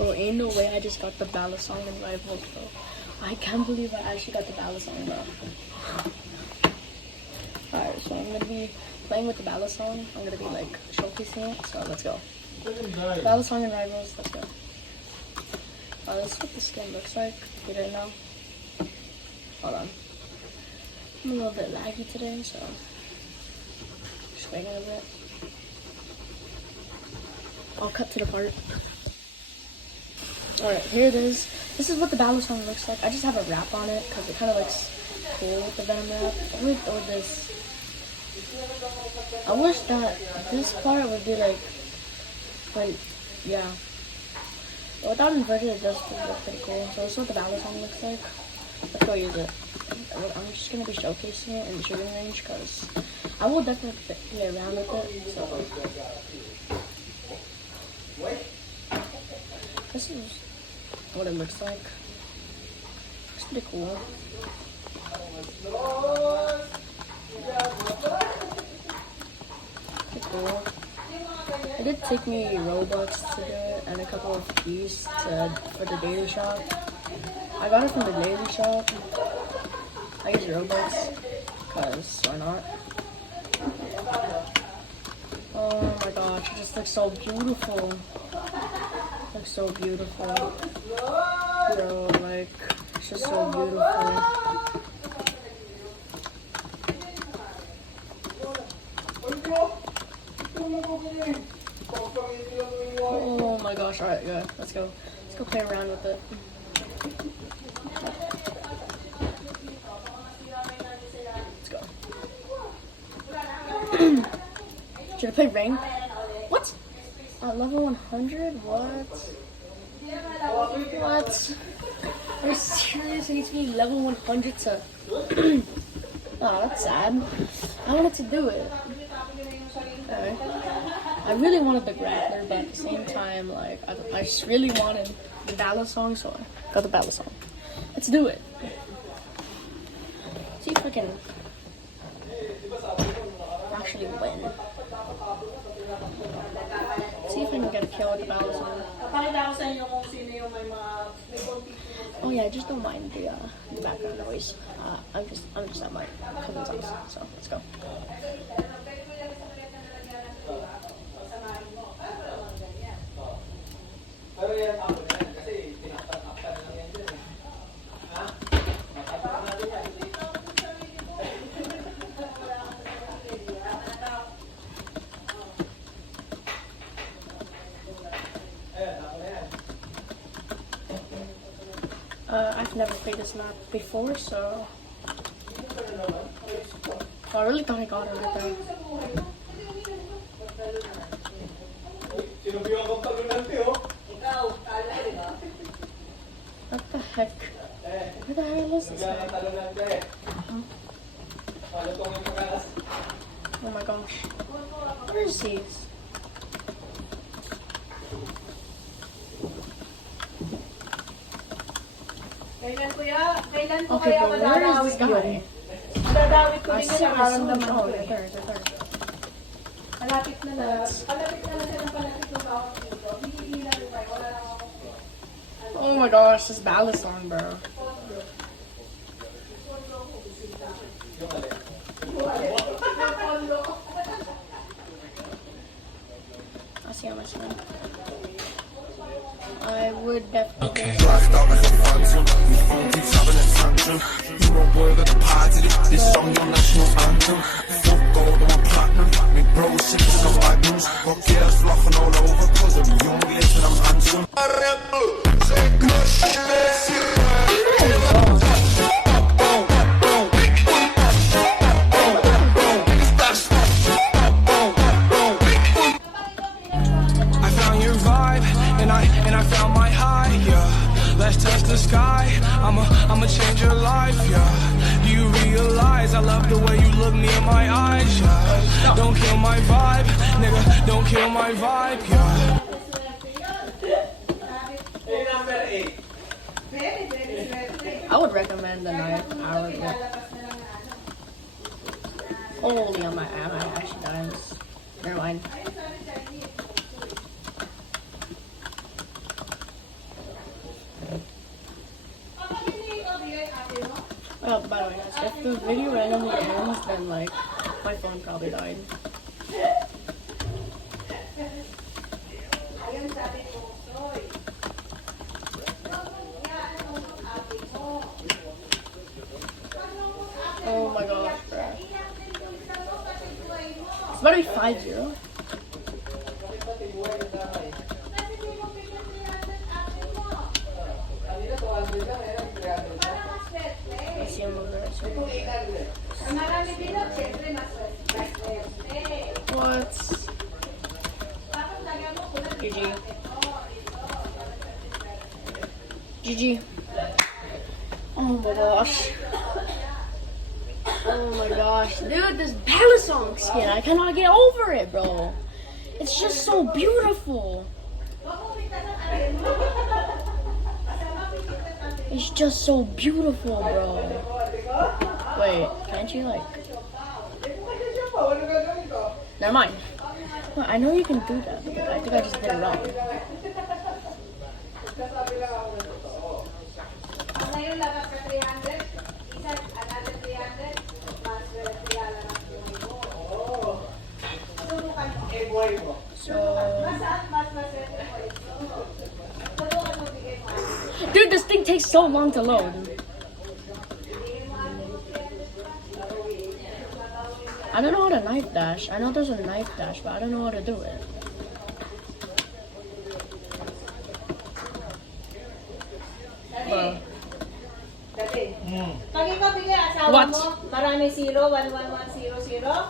Bro, ain't no way I just got the balisong and rivals, bro. I can't believe I actually got the balisong, bro. Alright, so I'm gonna be playing with the balisong. I'm gonna be like showcasing it, so let's go. Balisong and rivals, let's go. This is what the skin looks like. You didn't know? Hold on. I'm a little bit laggy today, so just waiting a bit. I'll cut to the part. Alright, here it is. This is what the balisong looks like. I just have a wrap on it because it kind of looks cool with the venom wrap. Or this. I wish that this part would be like, yeah. Without inverted, it does look pretty cool. So this is what the balisong looks like. Let's go use it. I'm just going to be showcasing it in the shooting range because I will definitely play around with it. So this is what it looks like. It's pretty cool. Pretty cool. It did take me Robux to do it and a couple of keys for the daily shop. I got it from the daily shop. I use Robux because why not? Oh my gosh, it just looks so beautiful. Looks so beautiful. Bro, like, it's just so beautiful. Oh my gosh, alright, yeah, let's go. Let's go play around with it. Let's go. Should I play rank? What? Level 100? What? What? Are you serious? It needs to be level 100 to... Oh, that's sad. I wanted to do it. Okay. I really wanted the grappler, but at the same time, like, I just really wanted the balisong, so I got the balisong. Let's do it. See if I can actually win. See if I can get a kill with the balisong. Oh yeah, just don't mind the background noise. I'm just at my cousin's house, so let's go. I've never played this map before, so I really thought I got it right there. What the heck? Where the hell is this map? Oh my gosh. Where is he? Okay, but where is this guy? I see him so right there. Oh my gosh, this balisong, bro. I see how much time. I would definitely. Okay. You won't worry about the positive. This song your national anthem. Full gold on platinum. Me bro shit is no bad news. Got girls flocking all over cause I'm young, yes, and I'm handsome. I found your vibe and I found my high, yeah. Let's touch the sky. I'ma change your life, yeah. Do you realize I love the way you look me in my eyes, yeah. Don't kill my vibe, nigga. Don't kill my vibe, yeah. I would recommend the 9 hour clip. Holy, I might actually die in this. Never mind. by the way, guys, if the video randomly ends, then like my phone probably died. Oh my gosh, bro. It's about to be 5-0. Let's see him over there. What? GG. GG. Oh my gosh. Oh my gosh. Dude, this balisong skin, I cannot get over it, bro. It's just so beautiful. It's just so beautiful, bro. Wait, can't you like... Never mind. Well, I know you can do that, but I think I just did it wrong. Dude, this thing takes so long to load. I don't know how to knife dash. I know there's a knife dash, but I don't know how to do it. What? Marami 0, 1, 1, 1, 0, 0.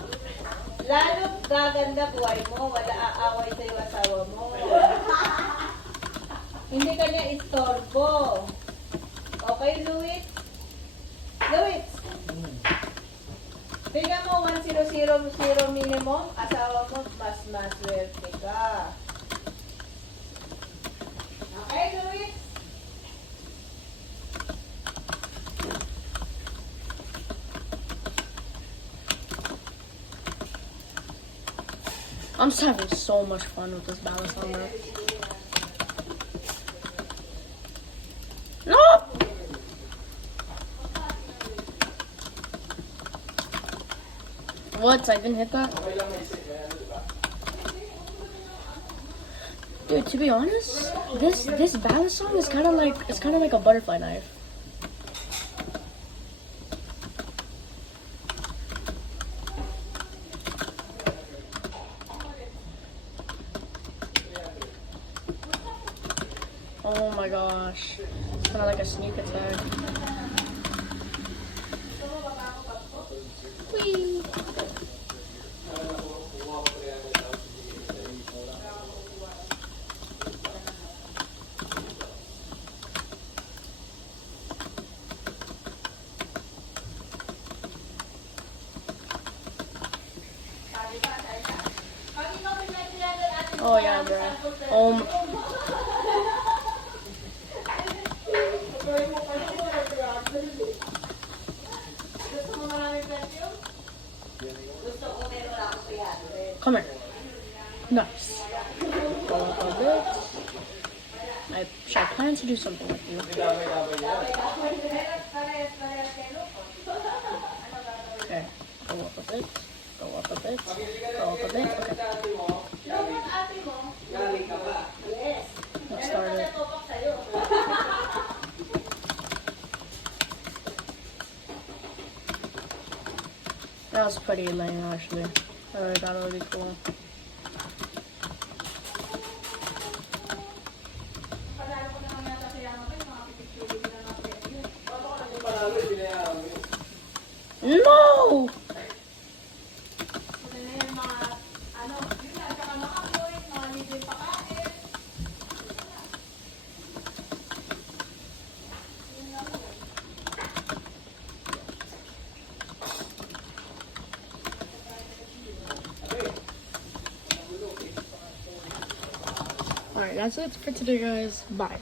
Lalo gaganda buhay mo, wala aaway sa'yo asawa mo. Hindi ka niya istorbo. Okay, Louis? Louis? Tingnan mo, 1, 0, 0, 0 minimum. Asawa mo, mas maswerte ka. Okay, Louis? I'm just having so much fun with this balisong. No! What? I didn't hit that? Dude, to be honest, this balisong is kind of like a butterfly knife. Oh my gosh. It's kind of like a sneak attack. Whee! Oh yeah, bro. Come here. Nice. Go up a bit. I shall plan to do something with you. Okay. Go up a bit. Go up a bit. Go up a bit. Okay. Let's start it. That was pretty lame, actually. I thought it would be cool. No! Alright, that's it for today, guys. Bye.